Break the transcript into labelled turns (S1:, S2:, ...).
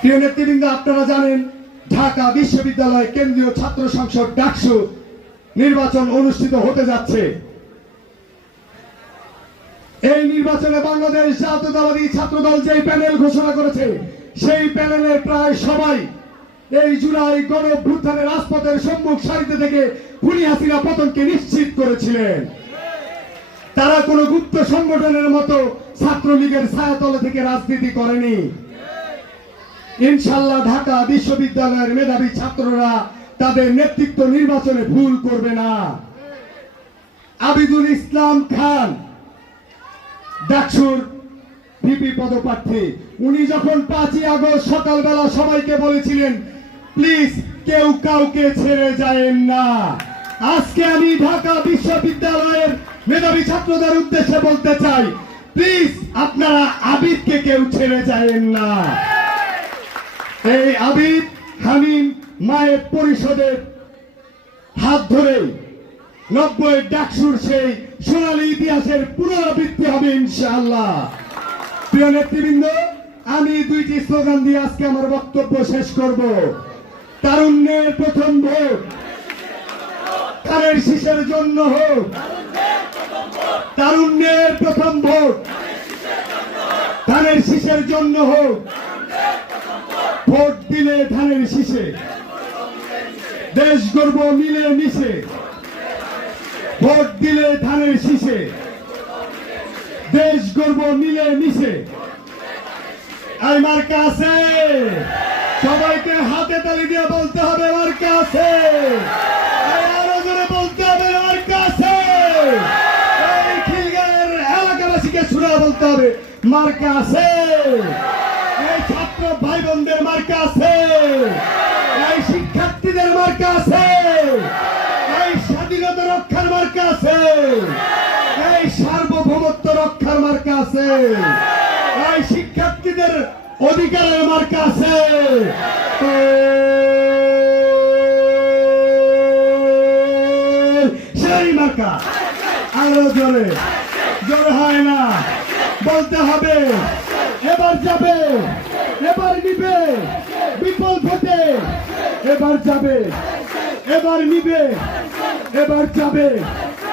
S1: প্রিয় নেতৃবৃন্দ, আপনারা জানেন ঢাকা বিশ্ববিদ্যালয় কেন্দ্রীয় ছাত্র সংসদ ডাকসু নির্বাচন অনুষ্ঠিত হতে যাচ্ছে। এই নির্বাচনে বাংলাদেশ জাতীয়তাবাদী ছাত্রদল যেই প্যানেল ঘোষণা করেছে, সেই প্যানেলের প্রায় সবাই এই জুলাই গণ অভ্যুত্থানের রাজপথের সম্মুখ সারিতে থেকে খুনি হাসিনা পতনকে নিশ্চিত করেছিলেন। তারা কোনো গুপ্ত সংগঠনের মতো ছাত্রলীগের ছায়াতলে থেকে রাজনীতি করেনি। ইনশাল্লাহ ঢাকা বিশ্ববিদ্যালয়ের মেধাবী ছাত্ররা তাদের নেতৃত্ব নির্বাচনে ভুল করবে না। আবিদুল ইসলাম খান, ডাকসুর ভিপি পদপ্রার্থী, উনি যখন পাঁচই আগস্ট সকালবেলা সবাইকে বলেছিলেন, প্লিজ কেউ কাউকে ছেড়ে যায়েন না। আজকে আমি ঢাকা বিশ্ববিদ্যালয়ের মেধাবী ছাত্রদের উদ্দেশ্যে বলতে চাই, প্লিজ আপনারা আবিদকে কেউ ছেড়ে যায়েন না। এই আবিদ হামিম মায়ের পরিষদের হাত ধরে নব্বই ডাকসুর সেই সোনালী ইতিহাসের পুনরাবৃত্তি হবে ইনশাআল্লাহ। প্রিয় নেতৃবৃন্দ, আমি দুইটি স্লোগান দিয়ে আজকে আমার বক্তব্য শেষ করব। তারুণ্যের প্রথম ভোট, কারের শীষের জন্য হোক তারুণ্যের প্রথম ভোট, ধানের শীষের জন্য হোক ভোট দিলে ধানের শীষে। দেশ গর্ব মিলে মিশে। ভোট দিলে ধানের শীষে। দেশ গর্ব মিলে মিশে। এই মার্কা আছে। সবাইকে হাতে তালি দিয়ে বলতে হবে আরও বলতে হবে, মার্কা আছে। মার্কা আছে। সার্বভৌমত্ব রক্ষার মার্কা আছে। এই শিক্ষার্থীদের অধিকারের মার্কা আছে। সেই মার্কা। আরও জোরে। জোরে হয় না। বলতে হবে, এবার যাবে, এবার নিবে বিপুল ভোটে, এবার যাবে, এবার নিবে, এবার যাবে।